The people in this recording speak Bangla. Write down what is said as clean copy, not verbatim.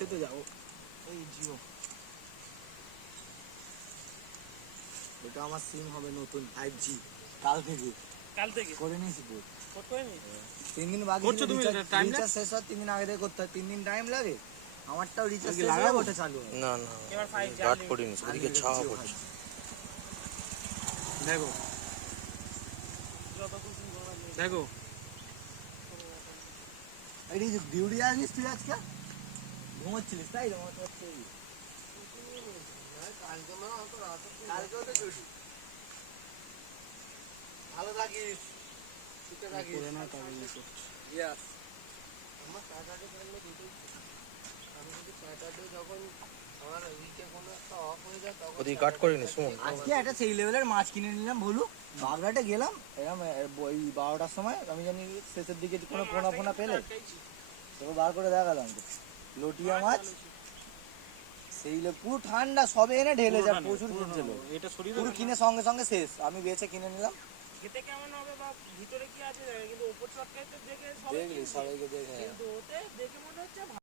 দিচ্ছে তো যাবো। এই জিও, এটা আমার সিম হবে নতুন 5G কাল থেকে করে নিয়েছি পুরো। 3 দিন বাকি করছো তুমি? রিচার্জ শেষ হওয়ার 3 দিন আগে থেকে করতে হয়। 3 দিন টাইম লাগে। আমারটাও রিচার্জ শেষ হয়ে ওটা চালু হয়। না না গার্ড করিনি, ওদিকে ছাওয়া পড়ছে। দেখো দেখো এই যে ডিউটি আসিস তুই আজকে ঘুমোচ্ছিলিস তাই তো? কালকেও তো ডিউটি। ভালো থাকিস, সুখে থাকিস। ইয়েস, আমার স্যাটারডে করলে দুটোই। আমি যদি স্যাটারডে যখন আমার উইকে কোনো একটা অফ হয়ে যায় তখন ওদিকে গার্ড করিনি শুন। আজকে একটা সেই লেভেলের মাছ কিনে নিলাম ভুলু। বাগড়াটে গেলাম এরকম ওই 12টার সময়, আমি জানি শেষের দিকে কোনো পোনা পেলে তবে বার করে দেখালাম তো লটিয়া মাছ। সেই পুরো ঠান্ডা, সবে এনে ঢেলে যায়, প্রচুর কিনছিল পুরো কিনে সঙ্গে সঙ্গে শেষ। আমি বেছে কিনে নিলাম। খেতে কেমন হবে বা ভিতরে কি আছে কিন্তু উপর চটকাইতে দেখে দেখলি সবাইকে দেখে কিন্তু ওতে দেখে মনে হচ্ছে